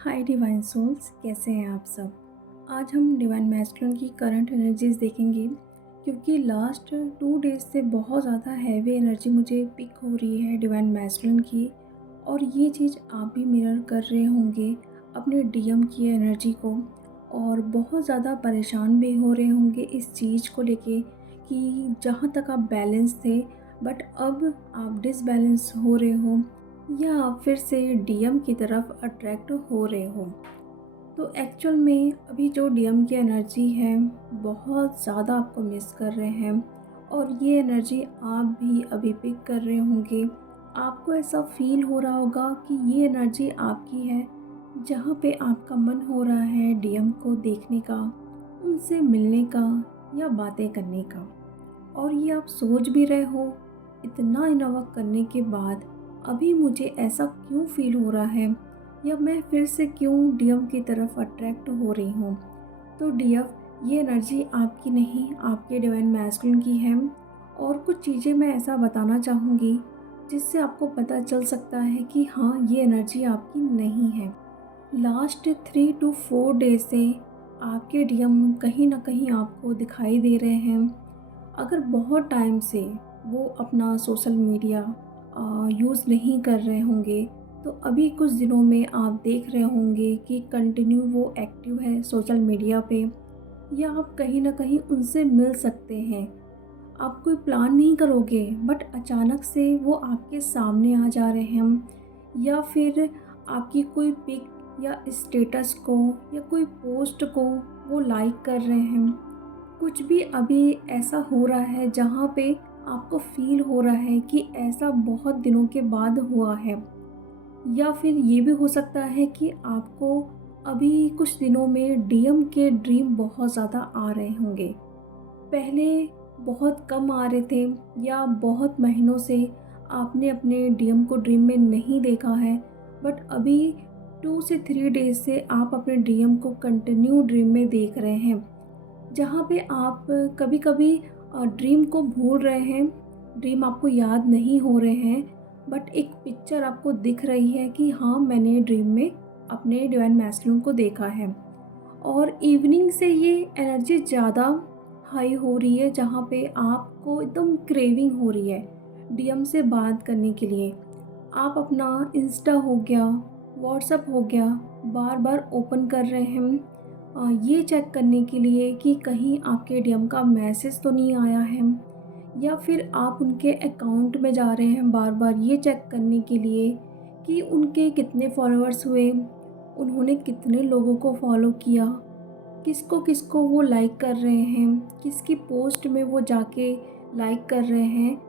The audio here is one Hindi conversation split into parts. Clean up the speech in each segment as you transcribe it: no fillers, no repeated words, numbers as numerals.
हाय डिवाइन सोल्स, कैसे हैं आप सब। आज हम डिवाइन मैस्कुलिन की करंट एनर्जीज देखेंगे क्योंकि लास्ट 2 डेज से बहुत ज़्यादा हैवी एनर्जी मुझे पिक हो रही है डिवाइन मैस्कुलिन की। और ये चीज़ आप भी मिरर कर रहे होंगे अपने डीएम की एनर्जी को, और बहुत ज़्यादा परेशान भी हो रहे होंगे इस चीज़ को लेके कि जहाँ तक आप बैलेंस थे बट अब आप डिसबैलेंस हो रहे हो या आप फिर से डीएम की तरफ अट्रैक्ट हो रहे हो। तो एक्चुअल में अभी जो डीएम की एनर्जी है बहुत ज़्यादा आपको मिस कर रहे हैं, और ये एनर्जी आप भी अभी पिक कर रहे होंगे। आपको ऐसा फील हो रहा होगा कि ये एनर्जी आपकी है, जहाँ पे आपका मन हो रहा है डीएम को देखने का, उनसे मिलने का या बातें करने का। और ये आप सोच भी रहे हो, इतना इनवर्क करने के बाद अभी मुझे ऐसा क्यों फील हो रहा है, या मैं फिर से क्यों डीएम की तरफ अट्रैक्ट हो रही हूँ। तो डीएफ, ये एनर्जी आपकी नहीं, आपके डिवाइन मैस्कुलिन की है। और कुछ चीज़ें मैं ऐसा बताना चाहूँगी जिससे आपको पता चल सकता है कि हाँ, ये एनर्जी आपकी नहीं है। लास्ट 3 to 4 डेज से आपके डीएम कहीं ना कहीं आपको दिखाई दे रहे हैं। अगर बहुत टाइम से वो अपना सोशल मीडिया यूज़ नहीं कर रहे होंगे, तो अभी कुछ दिनों में आप देख रहे होंगे कि कंटिन्यू वो एक्टिव है सोशल मीडिया पे, या आप कहीं ना कहीं उनसे मिल सकते हैं। आप कोई प्लान नहीं करोगे बट अचानक से वो आपके सामने आ जा रहे हैं, या फिर आपकी कोई पिक या स्टेटस को या कोई पोस्ट को वो लाइक कर रहे हैं। कुछ भी अभी ऐसा हो रहा है जहाँ पे आपको फील हो रहा है कि ऐसा बहुत दिनों के बाद हुआ है। या फिर ये भी हो सकता है कि आपको अभी कुछ दिनों में डीएम के ड्रीम बहुत ज़्यादा आ रहे होंगे। पहले बहुत कम आ रहे थे, या बहुत महीनों से आपने अपने डीएम को ड्रीम में नहीं देखा है, बट अभी 2 से 3 डेज से आप अपने डीएम को कंटिन्यू ड्रीम में देख रहे हैं। जहाँ पे आप कभी कभी ड्रीम को भूल रहे हैं, ड्रीम आपको याद नहीं हो रहे हैं, बट एक पिक्चर आपको दिख रही है कि हाँ, मैंने ड्रीम में अपने डिवाइन मैस्कुलिन को देखा है। और इवनिंग से ये एनर्जी ज़्यादा हाई हो रही है, जहाँ पे आपको एकदम क्रेविंग हो रही है डीएम से बात करने के लिए। आप अपना इंस्टा हो गया, व्हाट्सअप हो गया, बार बार ओपन कर रहे हैं ये चेक करने के लिए कि कहीं आपके डीएम का मैसेज तो नहीं आया है, या फिर आप उनके अकाउंट में जा रहे हैं बार बार ये चेक करने के लिए कि उनके कितने फॉलोअर्स हुए, उन्होंने कितने लोगों को फॉलो किया, किसको किसको वो लाइक कर रहे हैं, किसकी पोस्ट में वो जाके लाइक कर रहे हैं।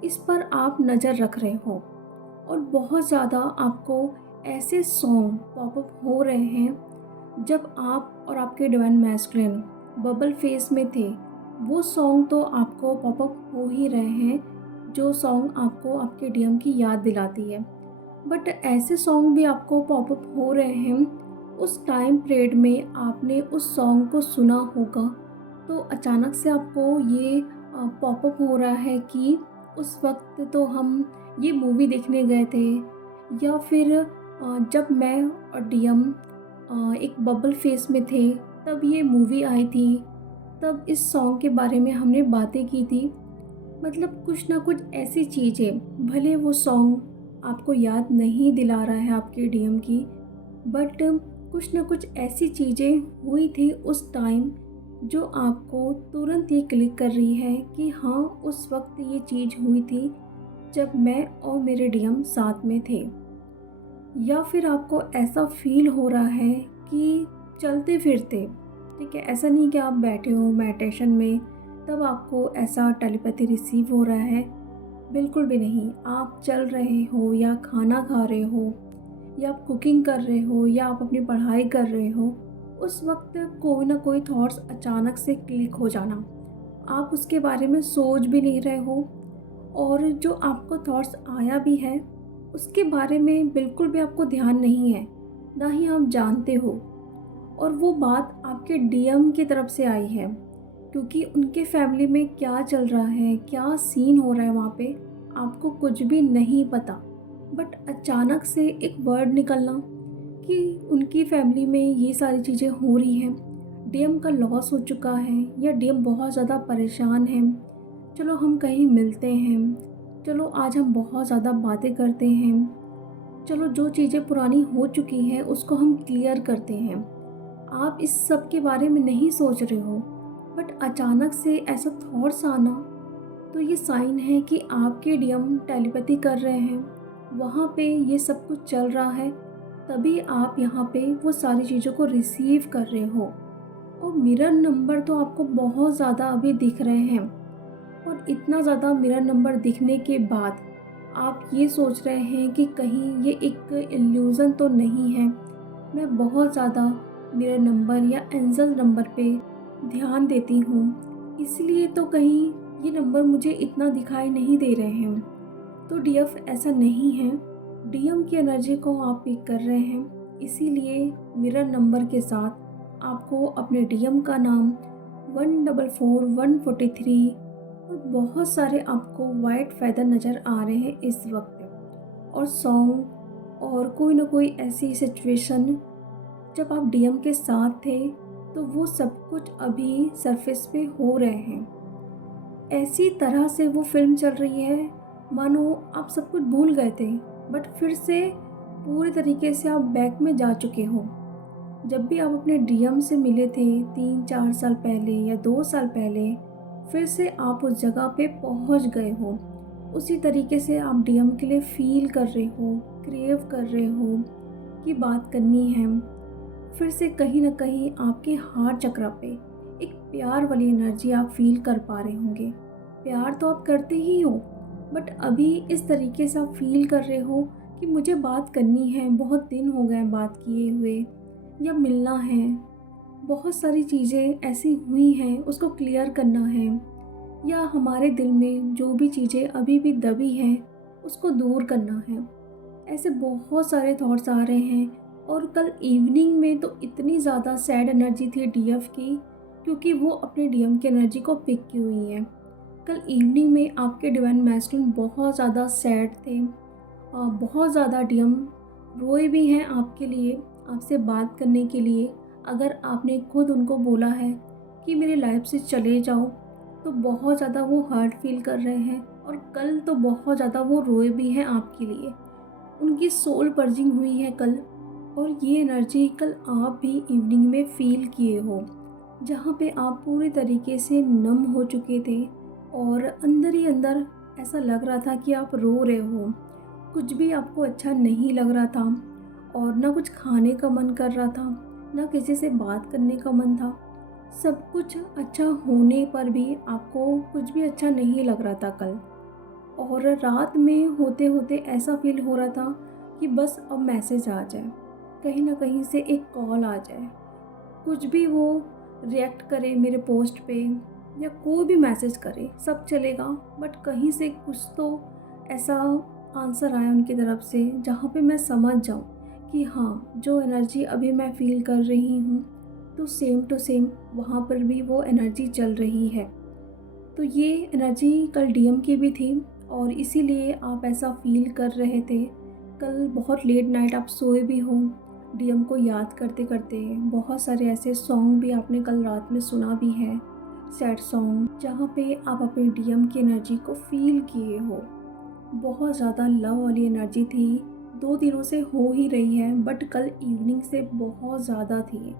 इस पर आप नज़र रख रहे हो। और बहुत ज़्यादा आपको ऐसे सॉन्ग पॉपअप हो रहे हैं जब आप और आपके डिवाइन मैस्कुलिन बबल फेस में थे। वो सॉन्ग तो आपको पॉपअप हो ही रहे हैं, जो सॉन्ग आपको आपके डीएम की याद दिलाती है। बट ऐसे सॉन्ग भी आपको पॉपअप हो रहे हैं, उस टाइम पीरियड में आपने उस सॉन्ग को सुना होगा, तो अचानक से आपको ये पॉपअप हो रहा है कि उस वक्त तो हम ये मूवी देखने गए थे, या फिर जब मैं और डीएम एक बबल फेस में थे तब ये मूवी आई थी, तब इस सॉन्ग के बारे में हमने बातें की थी। मतलब कुछ ना कुछ ऐसी चीज़ें, भले वो सॉन्ग आपको याद नहीं दिला रहा है आपके डीएम की, बट कुछ ना कुछ ऐसी चीज़ें हुई थी उस टाइम जो आपको तुरंत ये क्लिक कर रही है कि हाँ, उस वक्त ये चीज़ हुई थी जब मैं और मेरे डीएम साथ में थे। या फिर आपको ऐसा फील हो रहा है कि चलते फिरते, ठीक है, ऐसा नहीं कि आप बैठे हो मेडिटेशन में तब आपको ऐसा टेलीपैथी रिसीव हो रहा है, बिल्कुल भी नहीं। आप चल रहे हो, या खाना खा रहे हो, या आप कुकिंग कर रहे हो, या आप अपनी पढ़ाई कर रहे हो, उस वक्त कोई ना कोई थॉट्स अचानक से क्लिक हो जाना, आप उसके बारे में सोच भी नहीं रहे हो, और जो आपको थॉट्स आया भी है उसके बारे में बिल्कुल भी आपको ध्यान नहीं है, ना ही आप जानते हो। और वो बात आपके डीएम की तरफ से आई है, क्योंकि उनके फैमिली में क्या चल रहा है, क्या सीन हो रहा है वहाँ पे, आपको कुछ भी नहीं पता। बट अचानक से एक वर्ड निकलना क्योंकि उनकी फैमिली में ये सारी चीज़ें हो रही हैं। डीएम का लॉस हो चुका है या डीएम बहुत ज़्यादा परेशान है। चलो हम कहीं मिलते हैं, चलो आज हम बहुत ज़्यादा बातें करते हैं, चलो जो चीज़ें पुरानी हो चुकी हैं उसको हम क्लियर करते हैं। आप इस सब के बारे में नहीं सोच रहे हो, बट अचानक से ऐसा थॉट्स आना, तो ये साइन है कि आपके डीएम टेलीपैथी कर रहे हैं। वहाँ पे ये सब कुछ चल रहा है, तभी आप यहाँ पे वो सारी चीज़ों को रिसीव कर रहे हो। और मिरर नंबर तो आपको बहुत ज़्यादा अभी दिख रहे हैं, और इतना ज़्यादा मिरर नंबर दिखने के बाद आप ये सोच रहे हैं कि कहीं ये एक इल्यूज़न तो नहीं है। मैं बहुत ज़्यादा मिरर नंबर या एंजल नंबर पे ध्यान देती हूँ, इसलिए तो कहीं ये नंबर मुझे इतना दिखाई नहीं दे रहे हैं। तो डीएफ ऐसा नहीं है, डीएम की एनर्जी को आप पिक कर रहे हैं, इसीलिए मिरर नंबर के साथ आपको अपने डीएम का नाम 144143 और बहुत सारे आपको वाइट फैदर नज़र आ रहे हैं इस वक्त, और सॉन्ग और कोई ना कोई ऐसी सिचुएशन जब आप डीएम के साथ थे, तो वो सब कुछ अभी सरफेस पे हो रहे हैं। ऐसी तरह से वो फ़िल्म चल रही है मानो आप सब कुछ भूल गए थे, बट फिर से पूरे तरीके से आप बैक में जा चुके हो। जब भी आप अपने डीएम से मिले थे 3-4 साल पहले या 2 साल पहले, फिर से आप उस जगह पे पहुंच गए हो। उसी तरीके से आप डीएम के लिए फ़ील कर रहे हो, क्रेव कर रहे हो कि बात करनी है। फिर से कहीं न कहीं आपके हार्ट चक्र पे एक प्यार वाली एनर्जी आप फ़ील कर पा रहे होंगे। प्यार तो आप करते ही हो, बट अभी इस तरीके से आप फ़ील कर रहे हो कि मुझे बात करनी है, बहुत दिन हो गए बात किए हुए, या मिलना है। बहुत सारी चीज़ें ऐसी हुई हैं, उसको क्लियर करना है, या हमारे दिल में जो भी चीज़ें अभी भी दबी हैं, उसको दूर करना है। ऐसे बहुत सारे थॉट्स आ रहे हैं। और कल इवनिंग में तो इतनी ज़्यादा सैड एनर्जी थी डीएफ की, क्योंकि वो अपने डीएम की एनर्जी को पिक की हुई है। कल इवनिंग में आपके डिवाइन मैस्कुलिन बहुत ज़्यादा सैड थे। बहुत ज़्यादा डीएम रोए भी हैं आपके लिए, आपसे बात करने के लिए। अगर आपने खुद उनको बोला है कि मेरी लाइफ से चले जाओ, तो बहुत ज़्यादा वो हर्ट फील कर रहे हैं, और कल तो बहुत ज़्यादा वो रोए भी हैं आपके लिए। उनकी सोल पर्जिंग हुई है कल, और ये एनर्जी कल आप भी इवनिंग में फ़ील किए हो, जहाँ पे आप पूरी तरीके से नम हो चुके थे, और अंदर ही अंदर ऐसा लग रहा था कि आप रो रहे हो। कुछ भी आपको अच्छा नहीं लग रहा था, और ना कुछ खाने का मन कर रहा था, ना किसी से बात करने का मन था। सब कुछ अच्छा होने पर भी आपको कुछ भी अच्छा नहीं लग रहा था कल। और रात में होते होते ऐसा फील हो रहा था कि बस अब मैसेज आ जाए, कहीं ना कहीं से एक कॉल आ जाए, कुछ भी वो रिएक्ट करे मेरे पोस्ट पे, या कोई भी मैसेज करे, सब चलेगा, बट कहीं से कुछ तो ऐसा आंसर आया उनकी तरफ से जहाँ पे मैं समझ जाऊँ कि हाँ, जो एनर्जी अभी मैं फ़ील कर रही हूँ, तो सेम टू सेम वहाँ पर भी वो एनर्जी चल रही है। तो ये एनर्जी कल डीएम की भी थी, और इसीलिए आप ऐसा फ़ील कर रहे थे। कल बहुत लेट नाइट आप सोए भी हो, डीएम को याद करते करते। बहुत सारे ऐसे सॉन्ग भी आपने कल रात में सुना भी है, सैड सॉन्ग, जहाँ पे आप अपने डीएम की एनर्जी को फ़ील किए हो। बहुत ज़्यादा लव वाली एनर्जी थी, 2 दिनों से हो ही रही है, बट कल इवनिंग से बहुत ज़्यादा थी।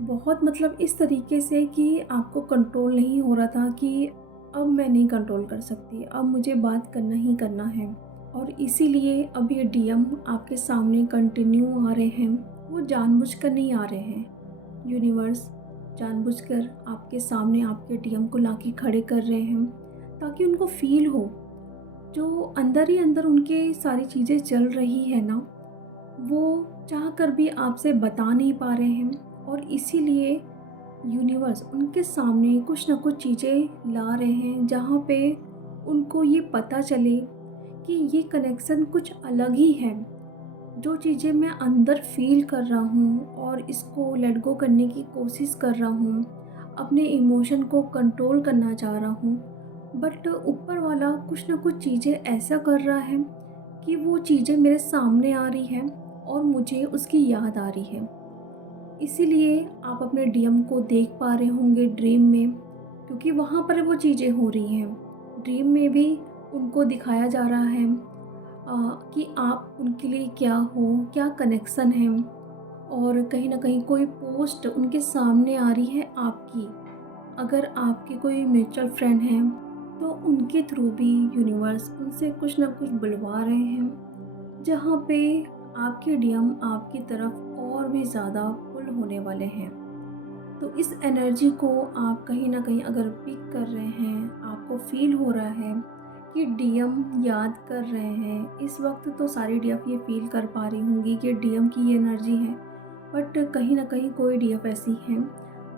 बहुत मतलब इस तरीके से कि आपको कंट्रोल नहीं हो रहा था कि अब मैं नहीं कंट्रोल कर सकती, अब मुझे बात करना ही करना है। और इसीलिए अब ये डीएम आपके सामने कंटिन्यू आ रहे हैं। वो जानबूझकर नहीं आ रहे हैं, यूनिवर्स जानबूझकर आपके सामने आपके डीएम को लाके खड़े कर रहे हैं, ताकि उनको फील हो जो अंदर ही अंदर उनके सारी चीज़ें चल रही है ना, वो चाह कर भी आपसे बता नहीं पा रहे हैं। और इसीलिए यूनिवर्स उनके सामने कुछ ना कुछ चीज़ें ला रहे हैं, जहाँ पे उनको ये पता चले कि ये कनेक्शन कुछ अलग ही है। जो चीज़ें मैं अंदर फ़ील कर रहा हूँ और इसको लेट गो करने की कोशिश कर रहा हूँ, अपने इमोशन को कंट्रोल करना चाह रहा हूँ, बट ऊपर वाला कुछ ना कुछ चीज़ें ऐसा कर रहा है कि वो चीज़ें मेरे सामने आ रही हैं, और मुझे उसकी याद आ रही है। इसीलिए आप अपने डीएम को देख पा रहे होंगे ड्रीम में, क्योंकि वहाँ पर वो चीज़ें हो रही हैं। ड्रीम में भी उनको दिखाया जा रहा है कि आप उनके लिए क्या हो, क्या कनेक्शन है, और कहीं न कहीं कोई पोस्ट उनके सामने आ रही है आपकी। अगर आपके कोई म्यूचुअल फ्रेंड हैं, तो उनके थ्रू भी यूनिवर्स उनसे कुछ ना कुछ बुलवा रहे हैं, जहाँ पे आपके डीएम आपकी तरफ और भी ज़्यादा पुल होने वाले हैं। तो इस एनर्जी को आप कहीं न कहीं अगर पिक कर रहे हैं, आपको फ़ील हो रहा है कि डीएम याद कर रहे हैं, इस वक़्त तो सारी डीएफ ये फ़ील कर पा रही होंगी कि डीएम की ये एनर्जी है। बट कहीं न कहीं कोई डीएफ ऐसी हैं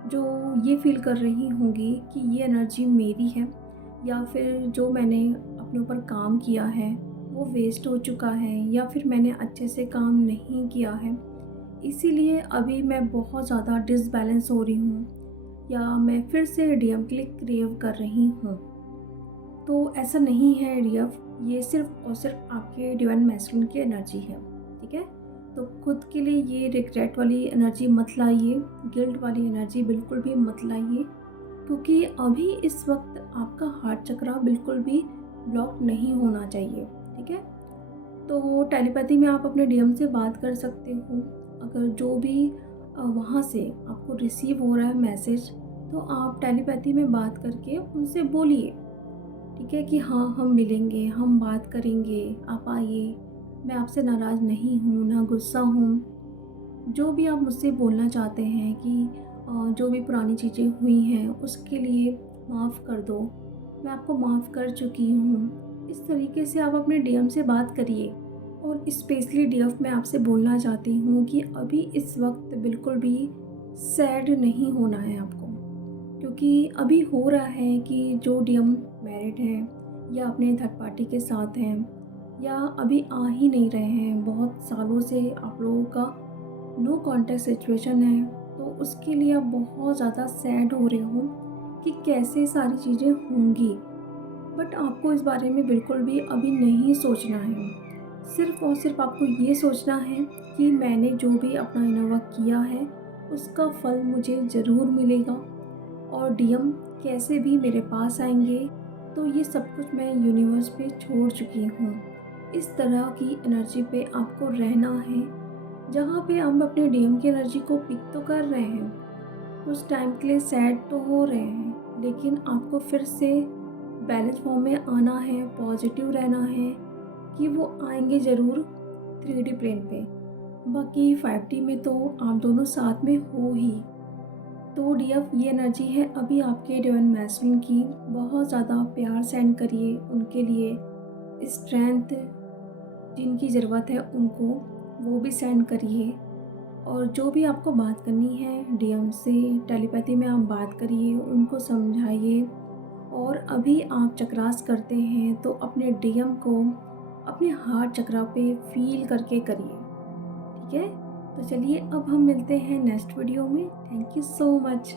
जो ये फ़ील कर रही होंगी कि ये एनर्जी मेरी है, या फिर जो मैंने अपने ऊपर काम किया है वो वेस्ट हो चुका है, या फिर मैंने अच्छे से काम नहीं किया है, इसीलिए अभी मैं बहुत ज़्यादा डिसबैलेंस हो रही हूँ, या मैं फिर से डीएम के लिए क्रेव कर रही हूँ। तो ऐसा नहीं है डीएफ, ये सिर्फ़ और सिर्फ़ आपके डिवाइन मैस्कुलिन की एनर्जी है, ठीक है? तो खुद के लिए ये रिग्रेट वाली एनर्जी मत लाइए, गिल्ट वाली एनर्जी बिल्कुल भी मत लाइए, क्योंकि अभी इस वक़्त आपका हार्ट चक्रा बिल्कुल भी ब्लॉक नहीं होना चाहिए, ठीक है? तो टेलीपैथी में आप अपने डीएम से बात कर सकते हो। अगर जो भी वहाँ से आपको रिसीव हो रहा है मैसेज, तो आप टेलीपैथी में बात करके उनसे बोलिए, ठीक है, कि हाँ, हम मिलेंगे, हम बात करेंगे, आप आइए, मैं आपसे नाराज़ नहीं हूँ, ना गुस्सा हूँ। जो भी आप मुझसे बोलना चाहते हैं कि जो भी पुरानी चीज़ें हुई हैं उसके लिए माफ़ कर दो, मैं आपको माफ़ कर चुकी हूँ। इस तरीके से आप अपने डीएम से बात करिए। और स्पेशली डीएफ मैं आपसे बोलना चाहती हूँ कि अभी इस वक्त बिल्कुल भी सैड नहीं होना है आपको, क्योंकि अभी हो रहा है कि जो डीएम मैरिड हैं या अपने थर्ड पार्टी के साथ हैं, या अभी आ ही नहीं रहे हैं, बहुत सालों से आप लोगों का नो कॉन्टैक्ट सिचुएशन है, तो उसके लिए आप बहुत ज़्यादा सैड हो रहे हो कि कैसे सारी चीज़ें होंगी। बट आपको इस बारे में बिल्कुल भी अभी नहीं सोचना है। सिर्फ़ और सिर्फ़ आपको ये सोचना है कि मैंने जो भी अपना इनर वर्क किया है, उसका फल मुझे ज़रूर मिलेगा, और डीएम कैसे भी मेरे पास आएँगे, तो ये सब कुछ मैं यूनिवर्स पे छोड़ चुकी हूँ। इस तरह की एनर्जी पे आपको रहना है, जहाँ पे हम अपने डीएम की एनर्जी को पिक तो कर रहे हैं, कुछ टाइम के लिए सैड तो हो रहे हैं, लेकिन आपको फिर से बैलेंस फॉर्म में आना है, पॉजिटिव रहना है कि वो आएँगे ज़रूर 3D प्लेन पे। बाकी 5D में तो आप दोनों साथ में हो ही। तो डीएफ ये एनर्जी है अभी आपके डिवाइन मैस्कुलिन की, बहुत ज़्यादा प्यार सेंड करिए उनके लिए, स्ट्रेंथ जिनकी ज़रूरत है उनको वो भी सेंड करिए, और जो भी आपको बात करनी है डीएम से टेलीपैथी में आप बात करिए, उनको समझाइए। और अभी आप चक्रास करते हैं तो अपने डीएम को अपने हार्ट चक्रा पे फील करके करिए, ठीक है? तो चलिए अब हम मिलते हैं नेक्स्ट वीडियो में। Thank you so much.